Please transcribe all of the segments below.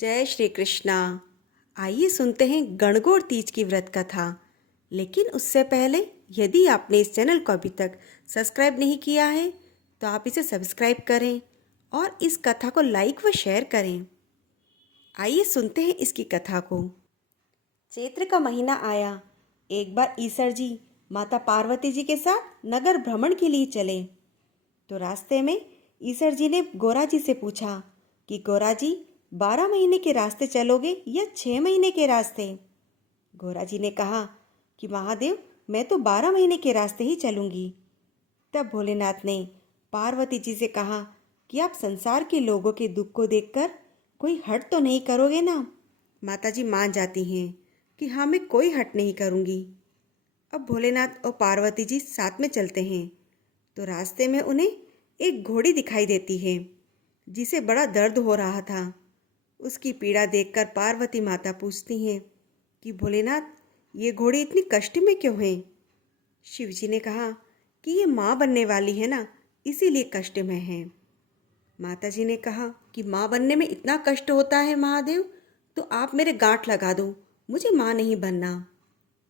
जय श्री कृष्णा। आइए सुनते हैं गणगौर तीज की व्रत कथा। लेकिन उससे पहले यदि आपने इस चैनल को अभी तक सब्सक्राइब नहीं किया है तो आप इसे सब्सक्राइब करें और इस कथा को लाइक व शेयर करें। आइए सुनते हैं इसकी कथा को। चैत्र का महीना आया। एक बार ईसर जी माता पार्वती जी के साथ नगर भ्रमण के लिए चले तो रास्ते में ईसर जी ने गोरा जी से पूछा कि गोरा जी 12 महीने के रास्ते चलोगे या 6 महीने के रास्ते। गोरा जी ने कहा कि महादेव मैं तो 12 महीने के रास्ते ही चलूंगी। तब भोलेनाथ ने पार्वती जी से कहा कि आप संसार के लोगों के दुख को देखकर कोई हट तो नहीं करोगे ना। माता जी मान जाती हैं कि हाँ मैं कोई हट नहीं करूँगी। अब भोलेनाथ और पार्वती जी साथ में चलते हैं तो रास्ते में उन्हें एक घोड़ी दिखाई देती है जिसे बड़ा दर्द हो रहा था। उसकी पीड़ा देखकर पार्वती माता पूछती हैं कि भोलेनाथ ये घोड़ी इतनी कष्ट में क्यों है। शिव जी ने कहा कि ये माँ बनने वाली है ना, इसीलिए कष्ट में है। माता जी ने कहा कि माँ बनने में इतना कष्ट होता है महादेव, तो आप मेरे गांठ लगा दो, मुझे माँ नहीं बनना।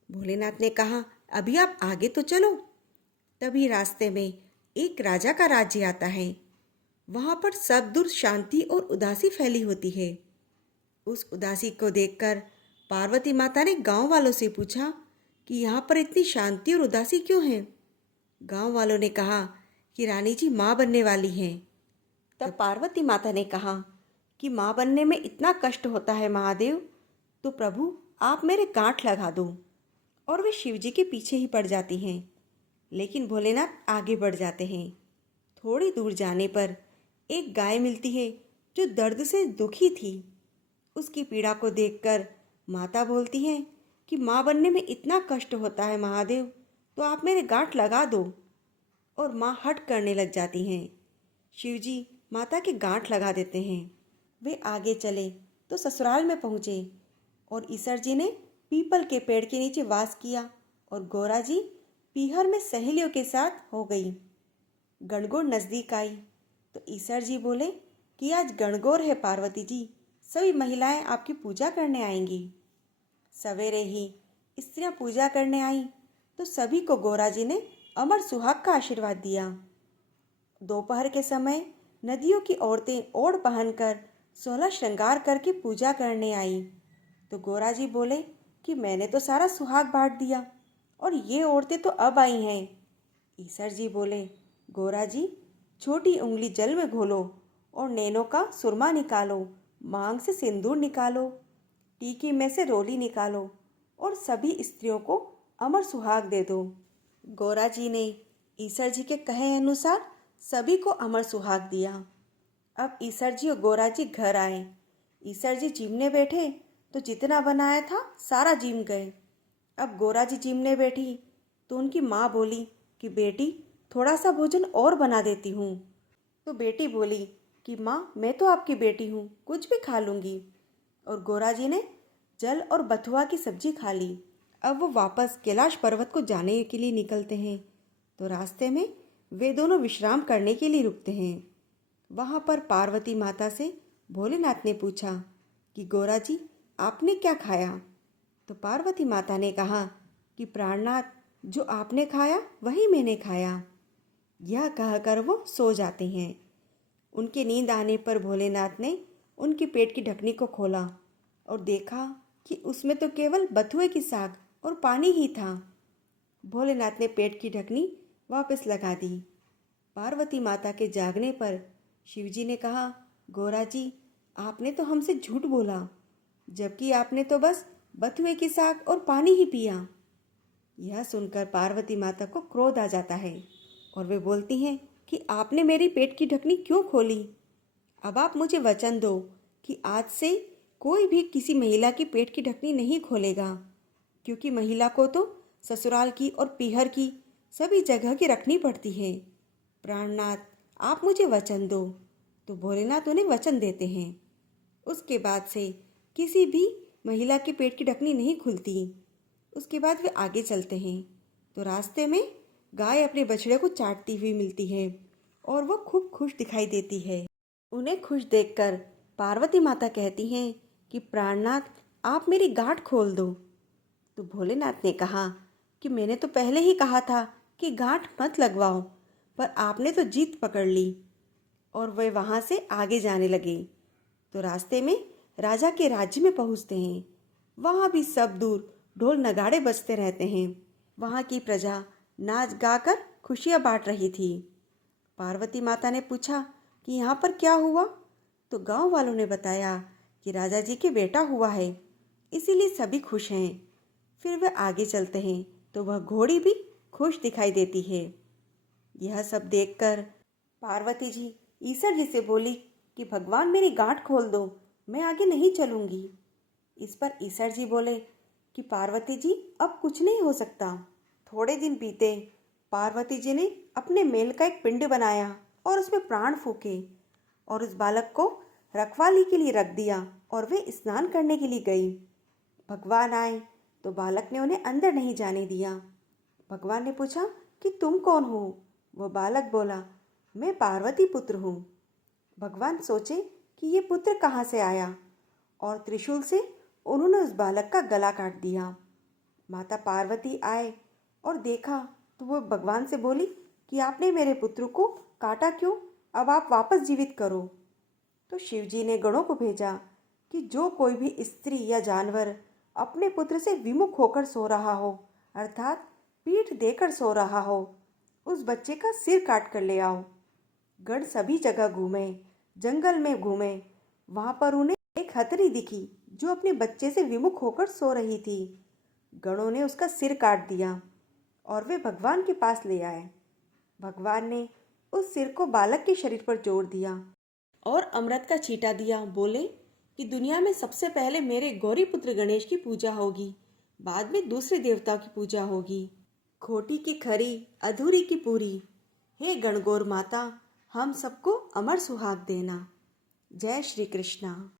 भोलेनाथ ने कहा अभी आप आगे तो चलो। तभी रास्ते में एक राजा का राज्य आता है। वहाँ पर सब दूर शांति और उदासी फैली होती है। उस उदासी को देखकर पार्वती माता ने गांव वालों से पूछा कि यहाँ पर इतनी शांति और उदासी क्यों है। गांव वालों ने कहा कि रानी जी माँ बनने वाली हैं। तब पार्वती माता ने कहा कि माँ बनने में इतना कष्ट होता है महादेव, तो प्रभु आप मेरे गांठ लगा दो। और वे शिव जी के पीछे ही पड़ जाती हैं। लेकिन भोलेनाथ आगे बढ़ जाते हैं। थोड़ी दूर जाने पर एक गाय मिलती है जो दर्द से दुखी थी। उसकी पीड़ा को देखकर माता बोलती हैं कि माँ बनने में इतना कष्ट होता है महादेव, तो आप मेरे गांठ लगा दो। और माँ हट करने लग जाती हैं। शिवजी माता के गांठ लगा देते हैं। वे आगे चले तो ससुराल में पहुँचे और ईसर जी ने पीपल के पेड़ के नीचे वास किया और गोरा जी पीहर में सहेलियों के साथ हो गई। गणगौर नज़दीक आई तो ईसर जी बोले कि आज गणगौर है पार्वती जी, सभी महिलाएं आपकी पूजा करने आएंगी। सवेरे ही स्त्रियां पूजा करने आई तो सभी को गोरा जी ने अमर सुहाग का आशीर्वाद दिया। दोपहर के समय नदियों की औरतें ओढ़ पहनकर 16 श्रृंगार करके पूजा करने आई तो गोरा जी बोले कि मैंने तो सारा सुहाग बांट दिया और ये औरतें तो अब आई हैं। ईसर जी बोले गोरा जी छोटी उंगली जल में घोलो और नैनों का सुरमा निकालो, मांग से सिंदूर निकालो, टीकी में से रोली निकालो और सभी स्त्रियों को अमर सुहाग दे दो। गोरा जी ने ईसर जी के कहे अनुसार सभी को अमर सुहाग दिया। अब ईसर जी और गोरा जी घर आए। ईसर जी जिमने बैठे तो जितना बनाया था सारा जिम गए। अब गोरा जी जिमने बैठी तो उनकी माँ बोली कि बेटी थोड़ा सा भोजन और बना देती हूँ। तो बेटी बोली कि माँ मैं तो आपकी बेटी हूँ, कुछ भी खा लूँगी। और गोरा जी ने जल और बथुआ की सब्जी खा ली। अब वो वापस कैलाश पर्वत को जाने के लिए निकलते हैं तो रास्ते में वे दोनों विश्राम करने के लिए रुकते हैं। वहाँ पर पार्वती माता से भोलेनाथ ने पूछा कि गोरा जी आपने क्या खाया। तो पार्वती माता ने कहा कि प्राणनाथ जो आपने खाया वही मैंने खाया। यह कहकर वो सो जाते हैं। उनके नींद आने पर भोलेनाथ ने उनके पेट की ढकनी को खोला और देखा कि उसमें तो केवल बथुए की साग और पानी ही था। भोलेनाथ ने पेट की ढकनी वापस लगा दी। पार्वती माता के जागने पर शिवजी ने कहा गोरा जी आपने तो हमसे झूठ बोला, जबकि आपने तो बस बथुए की साग और पानी ही पिया। यह सुनकर पार्वती माता को क्रोध आ जाता है और वे बोलती हैं कि आपने मेरी पेट की ढकनी क्यों खोली। अब आप मुझे वचन दो कि आज से कोई भी किसी महिला की पेट की ढकनी नहीं खोलेगा, क्योंकि महिला को तो ससुराल की और पीहर की सभी जगह की रखनी पड़ती है। प्राणनाथ आप मुझे वचन दो। तो भोलेनाथ उन्हें वचन देते हैं। उसके बाद से किसी भी महिला की पेट की ढकनी नहीं खुलती। उसके बाद वे आगे चलते हैं तो रास्ते में गाय अपने बछड़े को चाटती हुई मिलती है और वो खूब खुश दिखाई देती है। उन्हें खुश देखकर पार्वती माता कहती हैं कि प्राणनाथ, आप मेरी गांठ खोल दो। तो भोलेनाथ ने कहा कि मैंने तो पहले ही कहा था कि गांठ मत लगवाओ, पर आपने तो जीत पकड़ ली। और वे वहाँ से आगे जाने लगे। तो रास्ते में राजा के राज्य में पहुँचते हैं। वहाँ भी सब दूर ढोल नगाड़े बजते रहते हैं। वहाँ की प्रजा नाच गाकर खुशियाँ बांट रही थी। पार्वती माता ने पूछा कि यहाँ पर क्या हुआ। तो गांव वालों ने बताया कि राजा जी के बेटा हुआ है, इसीलिए सभी खुश हैं। फिर वे आगे चलते हैं तो वह घोड़ी भी खुश दिखाई देती है। यह सब देखकर पार्वती जी ईश्वर जी से बोली कि भगवान मेरी गांठ खोल दो, मैं आगे नहीं चलूंगी। इस पर ईश्वर जी बोले कि पार्वती जी अब कुछ नहीं हो सकता। थोड़े दिन बीते, पार्वती जी ने अपने मेल का एक पिंड बनाया और उसमें प्राण फूके और उस बालक को रखवाली के लिए रख दिया और वे स्नान करने के लिए गई। भगवान आए तो बालक ने उन्हें अंदर नहीं जाने दिया। भगवान ने पूछा कि तुम कौन हो। वो बालक बोला, मैं पार्वती पुत्र हूँ। भगवान सोचे कि ये पुत्र कहाँ से आया और त्रिशूल से उन्होंने उस बालक का गला काट दिया। माता पार्वती आए और देखा तो वो भगवान से बोली कि आपने मेरे पुत्र को काटा क्यों, अब आप वापस जीवित करो। तो शिवजी ने गणों को भेजा कि जो कोई भी स्त्री या जानवर अपने पुत्र से विमुख होकर सो रहा हो, अर्थात पीठ देकर सो रहा हो, उस बच्चे का सिर काट कर ले आओ। गण सभी जगह घूमे, जंगल में घूमे। वहां पर उन्हें एक हथनी दिखी जो अपने बच्चे से विमुख होकर सो रही थी। गणों ने उसका सिर काट दिया और वे भगवान के पास ले आए। भगवान ने उस सिर को बालक के शरीर पर जोड़ दिया और अमृत का छींटा दिया। बोले कि दुनिया में सबसे पहले मेरे गौरी पुत्र गणेश की पूजा होगी, बाद में दूसरे देवताओं की पूजा होगी। खोटी की खरी, अधूरी की पूरी। हे गणगौर माता, हम सबको अमर सुहाग देना। जय श्री कृष्णा।